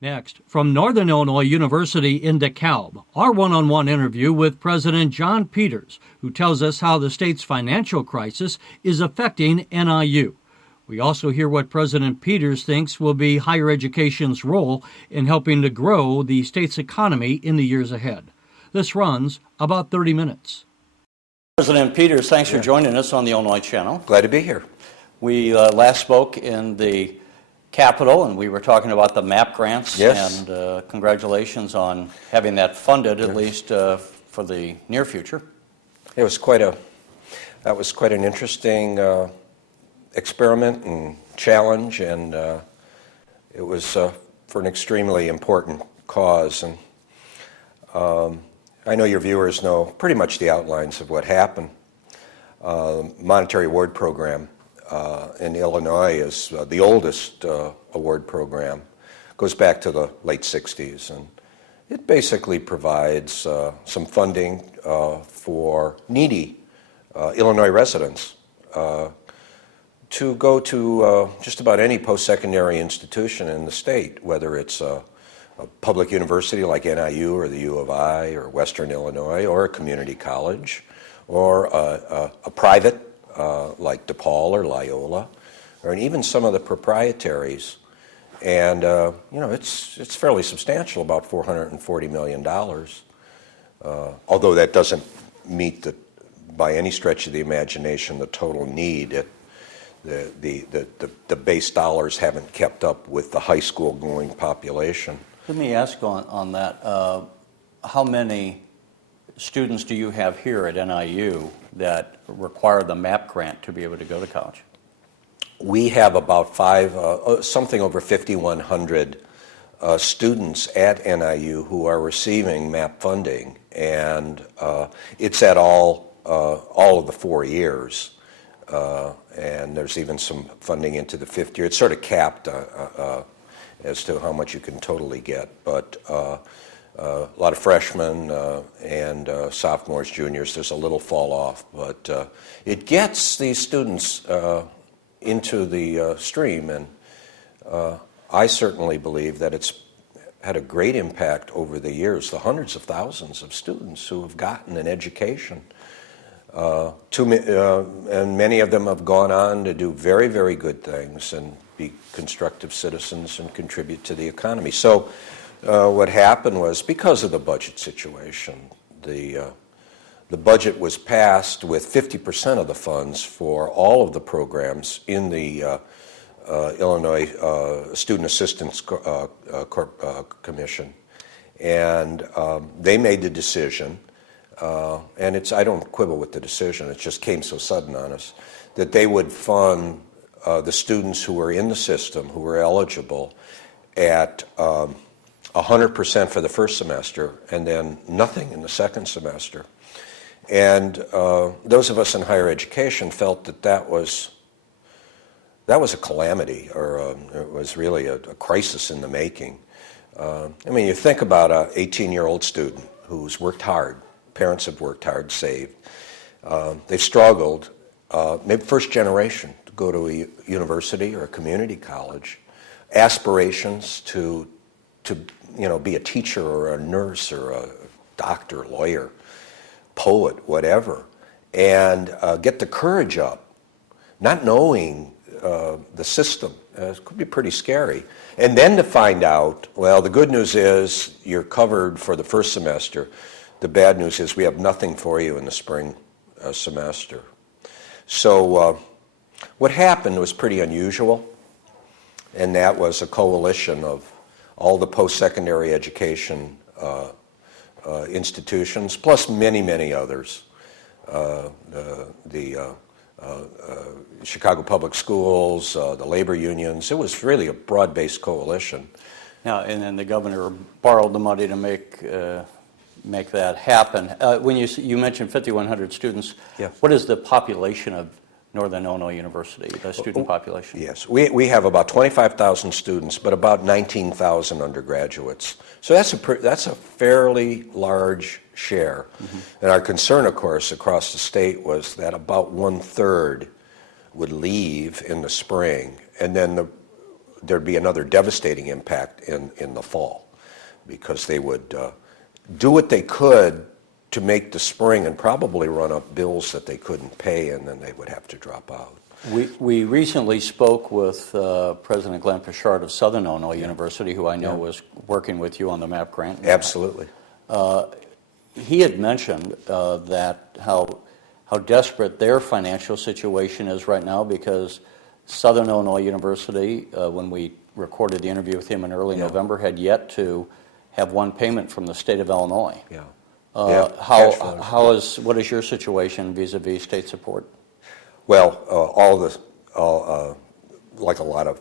Next, from Northern Illinois University in DeKalb, our one-on-one interview with President John Peters, who tells us how the state's financial crisis is affecting NIU. We also hear what President Peters thinks will be higher education's role in helping to grow the state's economy in the years ahead. This runs about 30 minutes. President Peters, thanks for joining us on the Illinois Channel. Glad to be here. We last spoke in the Capitol, and we were talking about the MAP grants. Yes. And congratulations on having that funded, at least for the near future. That was quite an interesting experiment and challenge, and it was for an extremely important cause. And I know your viewers know pretty much the outlines of what happened. Monetary Award Program in Illinois is the oldest award program. Goes back to the late 60s, and it basically provides some funding for needy Illinois residents to go to just about any post-secondary institution in the state, whether it's a public university like NIU or the U of I or Western Illinois, or a community college, or a private like DePaul or Loyola, or even some of the proprietaries. And it's fairly substantial, about $440 million. Although that doesn't meet by any stretch of the imagination the total need. The base dollars haven't kept up with the high school going population. Let me ask on that. How many students do you have here at NIU that require the MAP grant to be able to go to college? We have about something over 5,100 students at NIU who are receiving MAP funding, and it's at all of the 4 years. And there's even some funding into the fifth year. It's sort of capped as to how much you can totally get, but a lot of freshmen and sophomores, juniors, there's a little fall off, but it gets these students into the stream, and I certainly believe that it's had a great impact over the years, the hundreds of thousands of students who have gotten an education. And many of them have gone on to do very, very good things and be constructive citizens and contribute to the economy. So what happened was, because of the budget situation, the budget was passed with 50% of the funds for all of the programs in the Illinois Student Assistance Commission. And they made the decision, and I don't quibble with the decision, it just came so sudden on us, that they would fund the students who were in the system, who were eligible, at 100% for the first semester, and then nothing in the second semester. And those of us in higher education felt that was a calamity, or it was really a crisis in the making. You think about an 18-year-old student who's worked hard. Parents have worked hard, saved. They've struggled, maybe first generation, to go to a university or a community college, aspirations to be a teacher or a nurse or a doctor, lawyer, poet, whatever, and get the courage up, not knowing the system. It could be pretty scary. And then to find out, well, the good news is you're covered for the first semester. The bad news is we have nothing for you in the spring semester. So what happened was pretty unusual, and that was a coalition of all the post-secondary education institutions, plus many, many others. The Chicago Public Schools, the labor unions. It was really a broad-based coalition. Now, and then the governor borrowed the money to make that happen. When you mentioned 5,100 students, yeah. What is the population of Northern Illinois University, the student population? Yes, we have about 25,000 students, but about 19,000 undergraduates. So that's a fairly large share. Mm-hmm. And our concern, of course, across the state was that about 1/3 would leave in the spring, and then there'd be another devastating impact in the fall, because they would do what they could to make the spring and probably run up bills that they couldn't pay, and then they would have to drop out. We recently spoke with President Glenn Pichard of Southern Illinois University, who I know was working with you on the MAP grant. Absolutely. He had mentioned that how desperate their financial situation is right now, because Southern Illinois University, when we recorded the interview with him in early November, had yet to have one payment from the state of Illinois. Yeah. What is your situation vis-a-vis state support? Well, like a lot of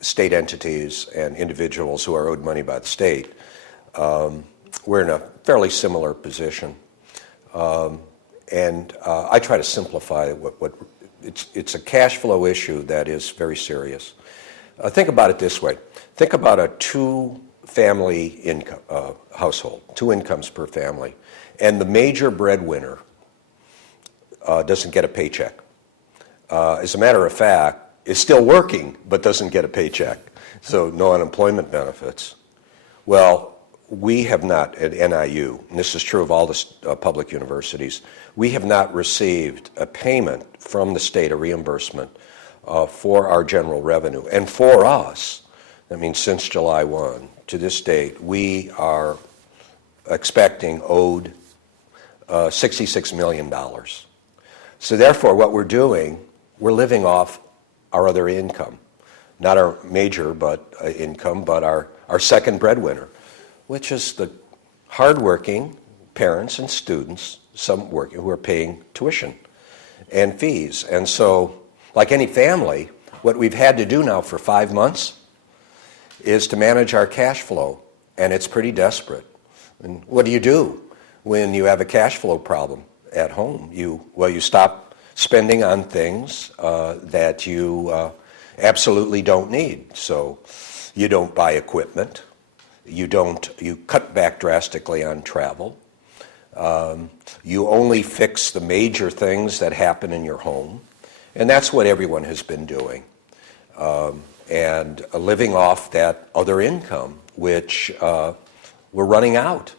state entities and individuals who are owed money by the state, we're in a fairly similar position. And I try to simplify what it's a cash flow issue that is very serious. Think about it this way. Think about a two-family income household, 2 incomes per family, and the major breadwinner doesn't get a paycheck. As a matter of fact, is still working but doesn't get a paycheck, so no unemployment benefits. Well, we have not at NIU, and this is true of all the public universities, we have not received a payment from the state, a reimbursement for our general revenue. And for us, that means since July 1 to this date, we are owed $66 million. So therefore, what we're doing, we're living off our other income, not our major income, but our second breadwinner, which is the hardworking parents and students, some working, who are paying tuition and fees. And so, like any family, what we've had to do now for 5 months is to manage our cash flow, and it's pretty desperate. And what do you do when you have a cash flow problem at home? You stop spending on things that you absolutely don't need. So you don't buy equipment. You cut back drastically on travel. You only fix the major things that happen in your home. And that's what everyone has been doing. And living off that other income, which we're running out.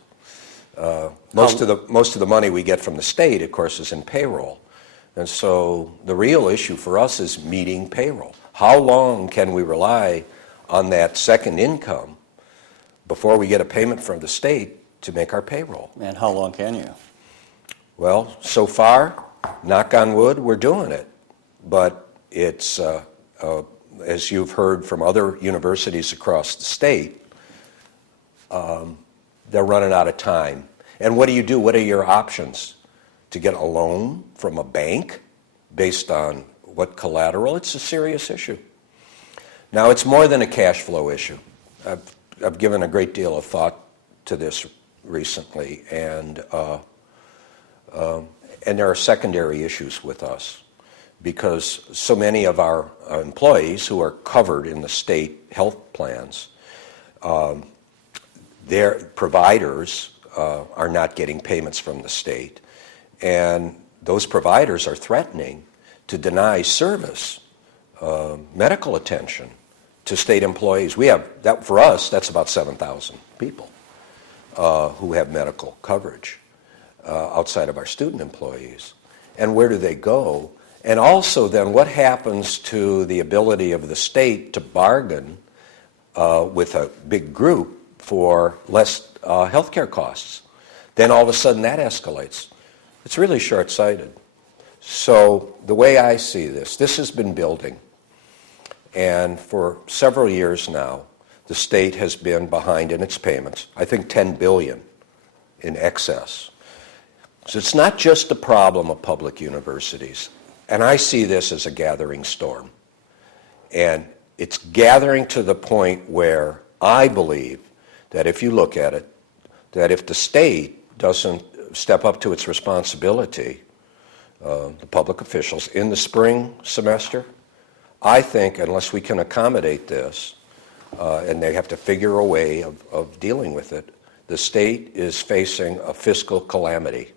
Most of the money we get from the state, of course, is in payroll. And so the real issue for us is meeting payroll. How long can we rely on that second income before we get a payment from the state to make our payroll? And how long can you? Well, so far, knock on wood, we're doing it. But it's, as you've heard from other universities across the state, they're running out of time. And what do you do? What are your options? To get a loan from a bank based on what collateral? It's a serious issue. Now, it's more than a cash flow issue. I've given a great deal of thought to this recently, and there are secondary issues with us, because so many of our employees who are covered in the state health plans, their providers are not getting payments from the state, and those providers are threatening to deny service, medical attention to state employees. We have that, for us, that's about 7,000 people who have medical coverage outside of our student employees. And where do they go? And also then, what happens to the ability of the state to bargain with a big group for less health care costs? Then all of a sudden that escalates. It's really short-sighted. So the way I see this has been building. And for several years now, the state has been behind in its payments. I think $10 billion in excess. So it's not just a problem of public universities. And I see this as a gathering storm. And it's gathering to the point where I believe that if you look at it, that if the state doesn't step up to its responsibility, the public officials, in the spring semester, I think unless we can accommodate this, and they have to figure a way of dealing with it, the state is facing a fiscal calamity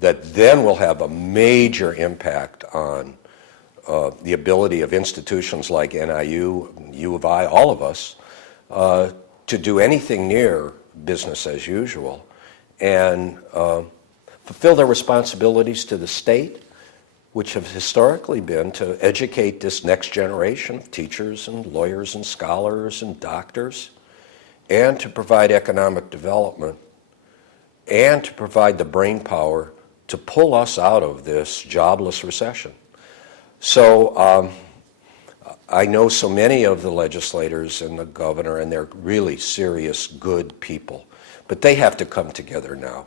that then will have a major impact on the ability of institutions like NIU, U of I, all of us, to do anything near business as usual and fulfill their responsibilities to the state, which have historically been to educate this next generation of teachers and lawyers and scholars and doctors, and to provide economic development, and to provide the brain power to pull us out of this jobless recession. So I know so many of the legislators and the governor, and they're really serious, good people, but they have to come together now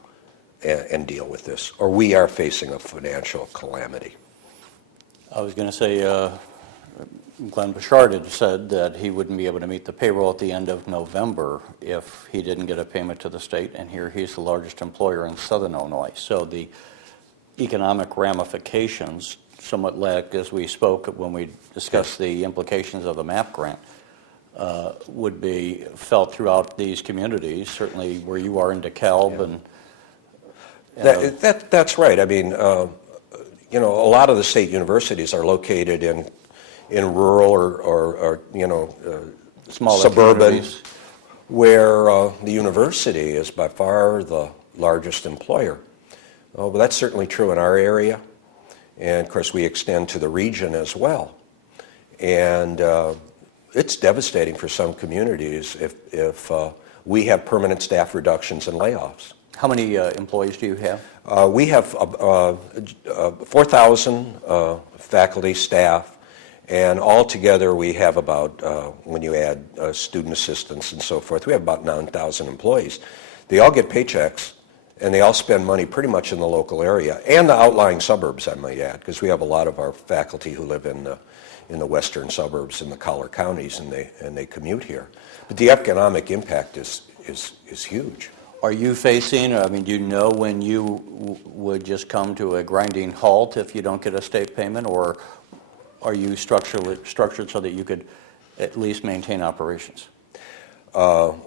and deal with this, or we are facing a financial calamity. I was going to say, Glenn Bouchard had said that he wouldn't be able to meet the payroll at the end of November if he didn't get a payment to the state, and here he's the largest employer in southern Illinois. So the economic ramifications, somewhat like as we spoke when we discussed the implications of the MAP grant, would be felt throughout these communities, certainly where you are in DeKalb. Yeah. That's right. I mean, a lot of the state universities are located in rural or smaller suburban, communities, where the university is by far the largest employer. Well, that's certainly true in our area, and of course we extend to the region as well. And it's devastating for some communities if we have permanent staff reductions and layoffs. How many employees do you have? We have 4,000 faculty, staff, and altogether we have about, when you add student assistants and so forth, we have about 9,000 employees. They all get paychecks, and they all spend money pretty much in the local area, and the outlying suburbs, I might add, because we have a lot of our faculty who live in the western suburbs in the collar counties, and they commute here. But the economic impact is huge. Are you facing, do you know when you would just come to a grinding halt if you don't get a state payment, or are you structured so that you could at least maintain operations?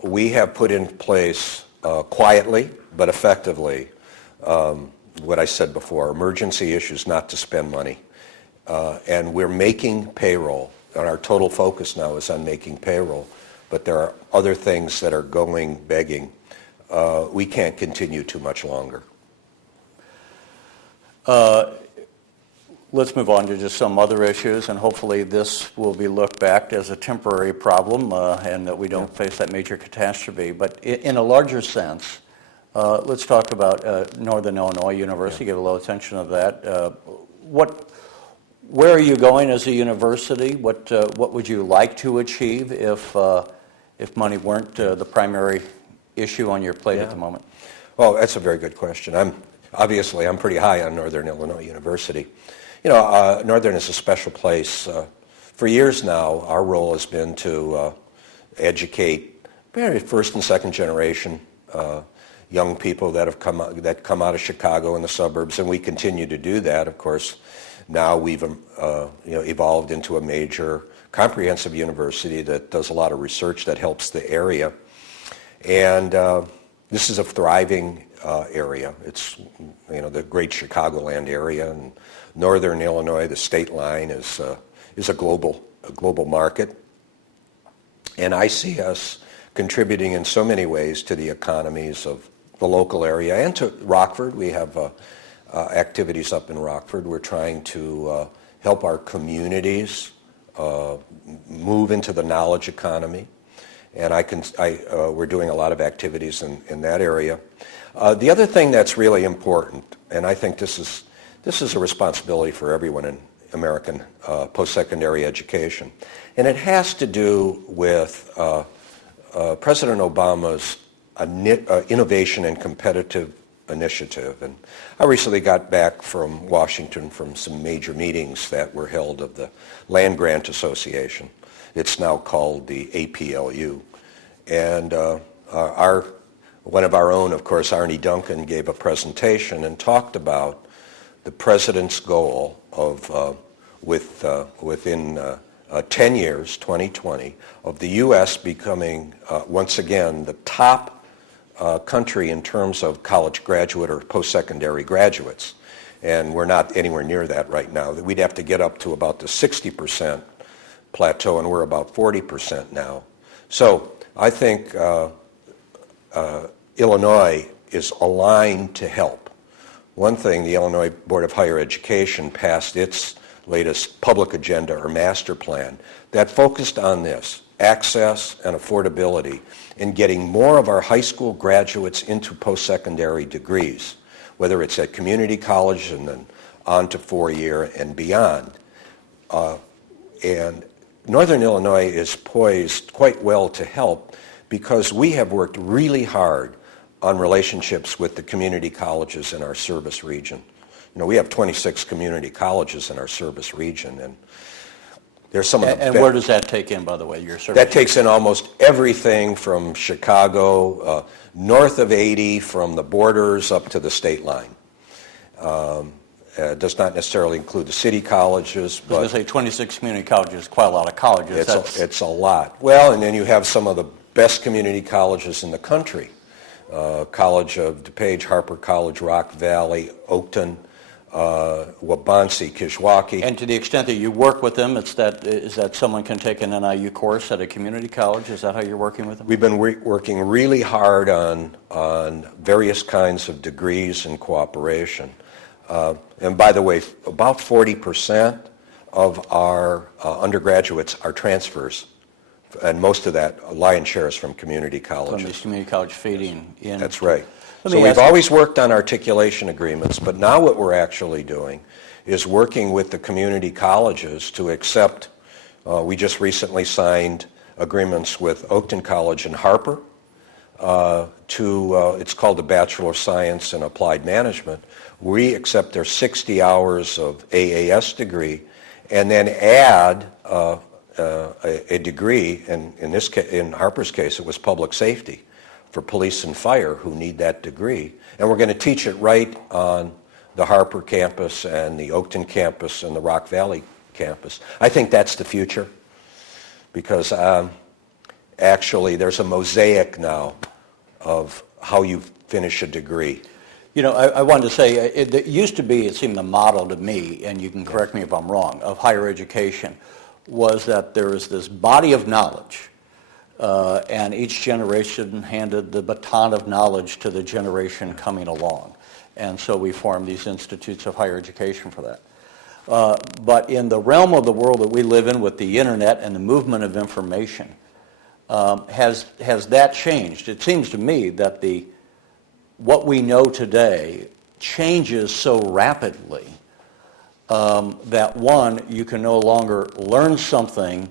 We have put in place quietly but effectively what I said before, emergency issues not to spend money. And we're making payroll, and our total focus now is on making payroll, but there are other things that are going begging. We can't continue too much longer. Let's move on to just some other issues, and hopefully this will be looked back as a temporary problem and that we don't face that major catastrophe. But in a larger sense, let's talk about Northern Illinois University, give a little attention to that. Where are you going as a university? What would you like to achieve if money weren't the primary issue on your plate at the moment? Well, that's a very good question. I'm pretty high on Northern Illinois University. Northern is a special place. For years now, our role has been to educate first and second generation young people that come out of Chicago and the suburbs, and we continue to do that. Of course, now we've evolved into a major comprehensive university that does a lot of research that helps the area. And this is a thriving area. It's the great Chicagoland area, and Northern Illinois, the state line, is a global market. And I see us contributing in so many ways to the economies of the local area and to Rockford. We have activities up in Rockford. We're trying to help our communities move into the knowledge economy. And we're doing a lot of activities in that area. The other thing that's really important, and I think this is a responsibility for everyone in American post-secondary education, and it has to do with President Obama's innovation and competitive initiative. And I recently got back from Washington from some major meetings that were held of the Land Grant Association. It's now called the APLU. And one of our own, of course, Arnie Duncan, gave a presentation and talked about the president's goal of, within 10 years, 2020, of the U.S. becoming, once again, the top country in terms of college graduate or post-secondary graduates. And we're not anywhere near that right now. We'd have to get up to about the 60% plateau, and we're about 40% now. So I think Illinois is aligned to help. One thing, the Illinois Board of Higher Education passed its latest public agenda or master plan that focused on this, access and affordability, in getting more of our high school graduates into post-secondary degrees, whether it's at community college and then on to 4-year and beyond. And Northern Illinois is poised quite well to help because we have worked really hard on relationships with the community colleges in our service region. You know, we have 26 community colleges in our service region, and there's some of the And where does that take in, by the way, your service? That takes in almost everything from Chicago, north of 80, from the borders up to the state line. Does not necessarily include the city colleges. I was going to say 26 community colleges, quite a lot of colleges. It's a lot. Well, and then you have some of the best community colleges in the country. College of DuPage, Harper College, Rock Valley, Oakton, Waubonsee, Kishwaukee. And to the extent that you work with them, is that someone can take an NIU course at a community college? Is that how you're working with them? We've been working really hard on various kinds of degrees and cooperation. And by the way, about 40% of our undergraduates are transfers. And most of that, lion's share, is from community colleges. From these community college feeding in. That's right. So we've always worked on articulation agreements, but now what we're actually doing is working with the community colleges to accept, we just recently signed agreements with Oakton College and Harper it's called the Bachelor of Science in Applied Management. We accept their 60 hours of AAS degree and then add a degree, and in Harper's case, it was public safety for police and fire who need that degree. And we're going to teach it right on the Harper campus and the Oakton campus and the Rock Valley campus. I think that's the future because actually there's a mosaic now of how you finish a degree. You know, I wanted to say, it used to be, it seemed the model to me, and you can correct me if I'm wrong, of higher education was that there is this body of knowledge, and each generation handed the baton of knowledge to the generation coming along. And so we formed these institutes of higher education for that. But in the realm of the world that we live in with the internet and the movement of information, has that changed? It seems to me that what we know today changes so rapidly that one, you can no longer learn something,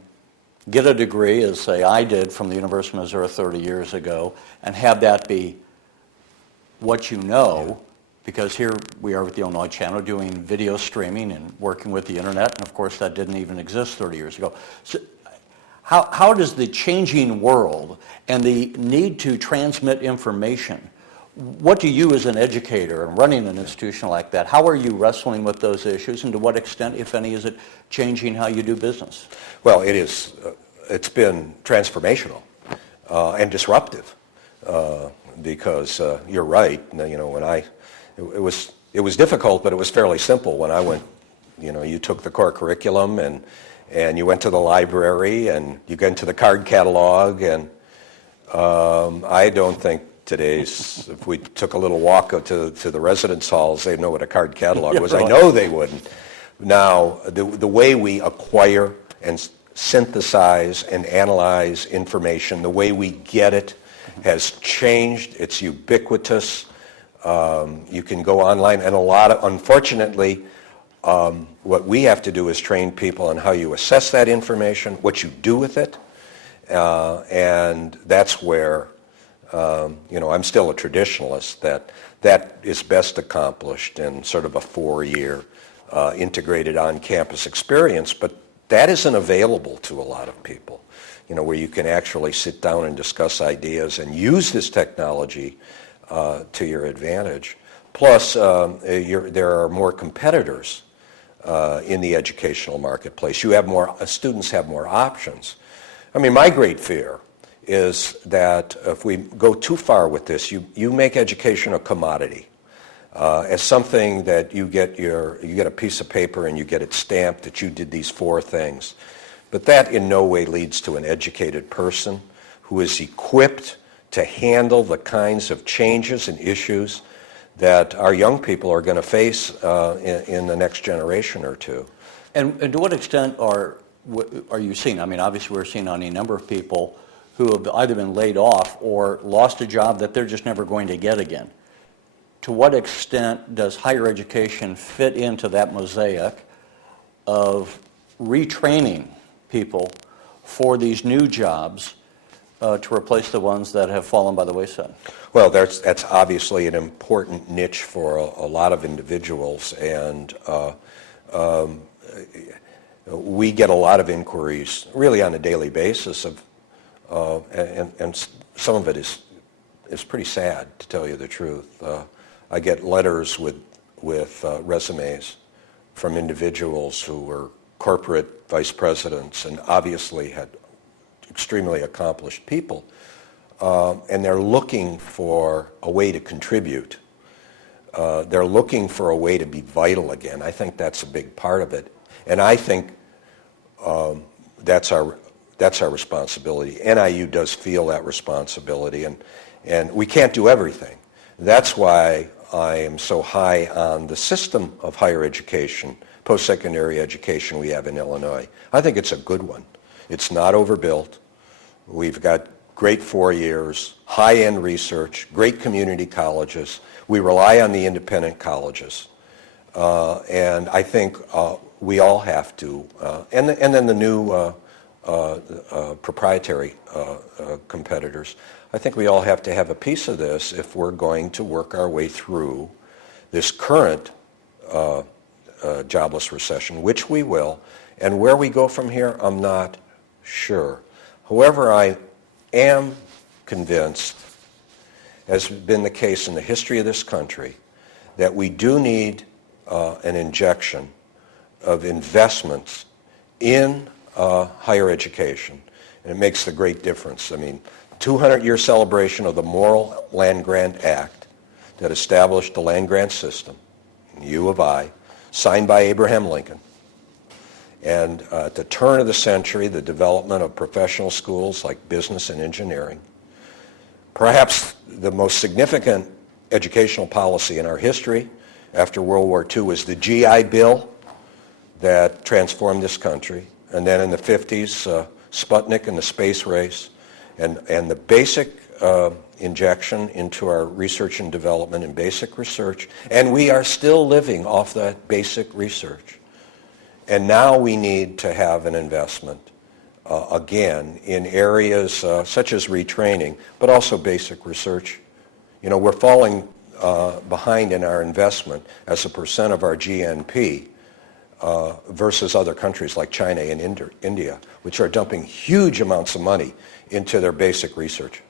get a degree, as say I did from the University of Missouri 30 years ago, and have that be what you know, because here we are with the Illinois Channel doing video streaming and working with the internet, and of course that didn't even exist 30 years ago. So how does the changing world and the need to transmit information, what do you as an educator and running an institution like that, how are you wrestling with those issues, and to what extent, if any, is it changing how you do business? Well, it is. It's been transformational and disruptive because you're right. You know, when it was difficult, but it was fairly simple when I went. You know, you took the core curriculum and you went to the library and you got into the card catalog, and I don't think if we took a little walk to the residence halls, they'd know what a card catalog was. Right. I know they wouldn't. Now, the way we acquire and synthesize and analyze information, the way we get it has changed. It's ubiquitous. You can go online, and unfortunately, what we have to do is train people on how you assess that information, what you do with it, and that's where I'm still a traditionalist that is best accomplished in sort of a 4-year integrated on-campus experience, but that isn't available to a lot of people, where you can actually sit down and discuss ideas and use this technology to your advantage. Plus, there are more competitors in the educational marketplace. Students have more options. I mean, my great fear is that if we go too far with this, you make education a commodity. as something that you get a piece of paper and you get it stamped that you did these 4 things. But that in no way leads to an educated person who is equipped to handle the kinds of changes and issues that our young people are going to face in the next generation or two. And to what extent are you seeing? I mean, obviously we're seeing on a number of people who have either been laid off or lost a job that they're just never going to get again. To what extent does higher education fit into that mosaic of retraining people for these new jobs to replace the ones that have fallen by the wayside? Well, that's obviously an important niche for a lot of individuals, and we get a lot of inquiries really on a daily basis and some of it is pretty sad, to tell you the truth. I get letters with resumes from individuals who were corporate vice presidents and obviously had extremely accomplished people, and they're looking for a way to contribute. They're looking for a way to be vital again. I think that's a big part of it, and I think that's our responsibility. NIU does feel that responsibility, and we can't do everything. That's why I am so high on the system of higher education, post-secondary education we have in Illinois. I think it's a good one. It's not overbuilt. We've got great 4 years, high-end research, great community colleges. We rely on the independent colleges. And I think we all have to, and then the new proprietary competitors, I think we all have to have a piece of this if we're going to work our way through this current jobless recession, which we will. And where we go from here, I'm not sure. However, I am convinced, as has been the case in the history of this country, that we do need an injection of investments in higher education, and it makes a great difference. I mean, 200-year celebration of the Morrill Land Grant Act that established the land grant system, U of I, signed by Abraham Lincoln. And at the turn of the century, the development of professional schools like business and engineering. Perhaps the most significant educational policy in our history after World War II was the GI Bill that transformed this country. And then in the 50s, Sputnik and the space race, and the basic injection into our research and development and basic research. And we are still living off that basic research. And now we need to have an investment, again, in areas such as retraining, but also basic research. You know, we're falling behind in our investment as a percent of our GNP versus other countries like China and India, which are dumping huge amounts of money into their basic research.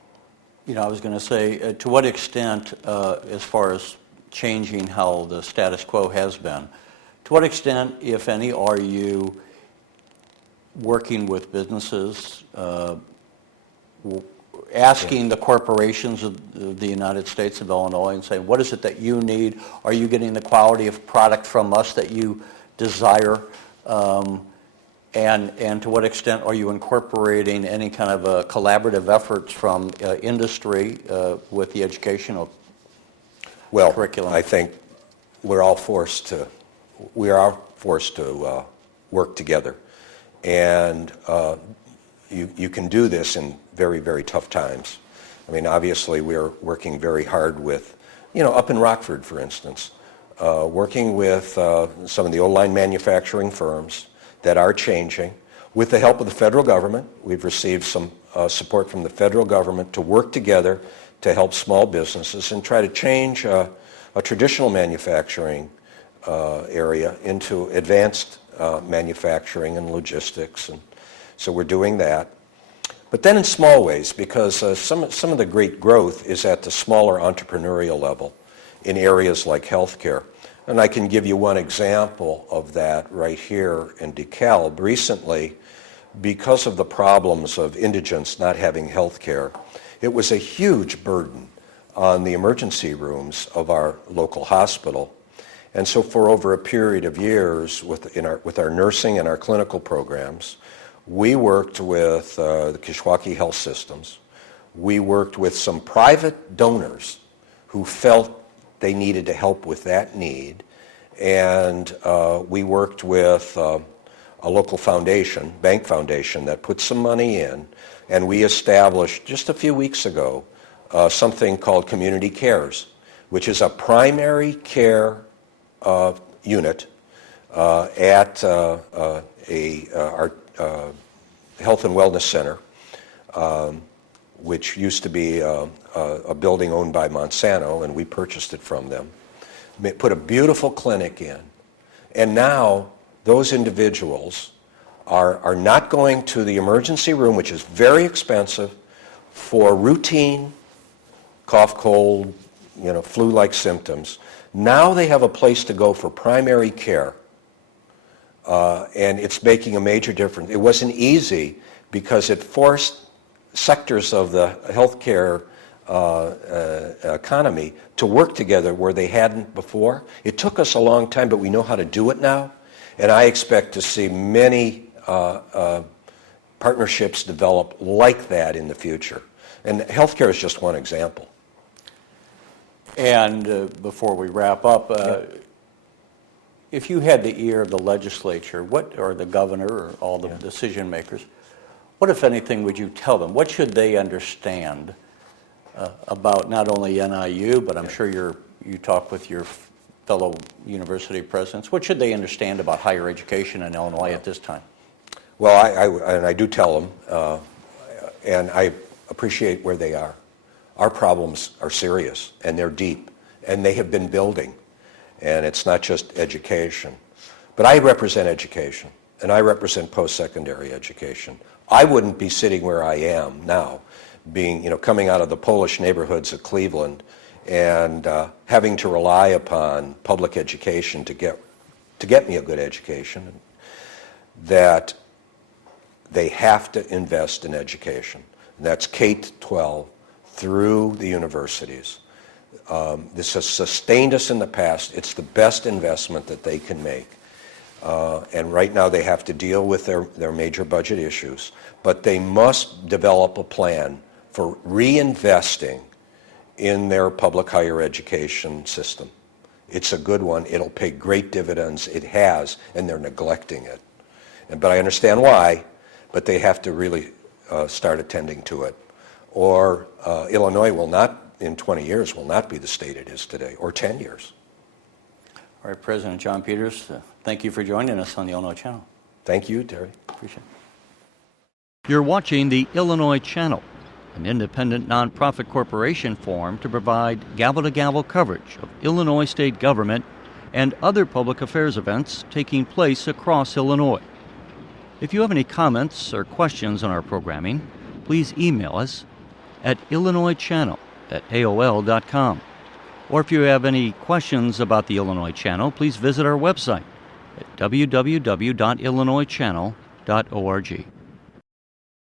You know, I was going to say, to what extent, as far as changing how the status quo has been, to what extent, if any, are you working with businesses, asking the corporations of the United States of Illinois and saying, what is it that you need? Are you getting the quality of product from us that you desire? And to what extent are you incorporating any kind of collaborative efforts from industry with the educational curriculum? I think we are forced to work together. And you can do this in very, very tough times. I mean, obviously, we're working very hard with, up in Rockford, for instance, working with some of the old-line manufacturing firms that are changing. With the help of the federal government, we've received some support from the federal government to work together to help small businesses and try to change a traditional manufacturing area into advanced manufacturing and logistics. And so we're doing that. But then in small ways, because some of the great growth is at the smaller entrepreneurial level in areas like healthcare. And I can give you one example of that right here in DeKalb. Recently, because of the problems of indigents not having health care, it was a huge burden on the emergency rooms of our local hospital. And so for over a period of years with our nursing and our clinical programs, we worked with the Kishwaukee Health Systems. We worked with some private donors who felt they needed to help with that need. And we worked with a local foundation, bank foundation, that put some money in. And we established just a few weeks ago something called Community Cares, which is a primary care unit at our Health and Wellness Center, which used to be a building owned by Monsanto, and we purchased it from them. Put a beautiful clinic in. And now those individuals are not going to the emergency room, which is very expensive, for routine cough, cold, flu-like symptoms. Now they have a place to go for primary care, and it's making a major difference. It wasn't easy because it forced sectors of the healthcare economy to work together where they hadn't before. It took us a long time, but we know how to do it now, and I expect to see many partnerships develop like that in the future. And healthcare is just one example. And before we wrap up, if you had the ear of the legislature, or the governor, or all the decision makers, what, if anything, would you tell them? What should they understand about not only NIU, but I'm sure you talk with your fellow university presidents. What should they understand about higher education in Illinois at this time? Well, I do tell them, and I appreciate where they are. Our problems are serious, and they're deep, and they have been building, and it's not just education. But I represent education, and I represent post-secondary education. I wouldn't be sitting where I am now, coming out of the Polish neighborhoods of Cleveland and having to rely upon public education to get me a good education, that they have to invest in education. And that's K-12 through the universities. This has sustained us in the past. It's the best investment that they can make. And right now they have to deal with their major budget issues. But they must develop a plan for reinvesting in their public higher education system. It's a good one. It'll pay great dividends. It has, and they're neglecting it. But I understand why, but they have to really start attending to it. Or Illinois will not, in 20 years, will not be the state it is today, or 10 years. All right, President John Peters, thank you for joining us on the Illinois Channel. Thank you, Terry. Appreciate it. You're watching the Illinois Channel, an independent nonprofit corporation formed to provide gavel-to-gavel coverage of Illinois state government and other public affairs events taking place across Illinois. If you have any comments or questions on our programming, please email us at illinoischannel@aol.com. Or if you have any questions about the Illinois Channel, please visit our website at www.illinoischannel.org.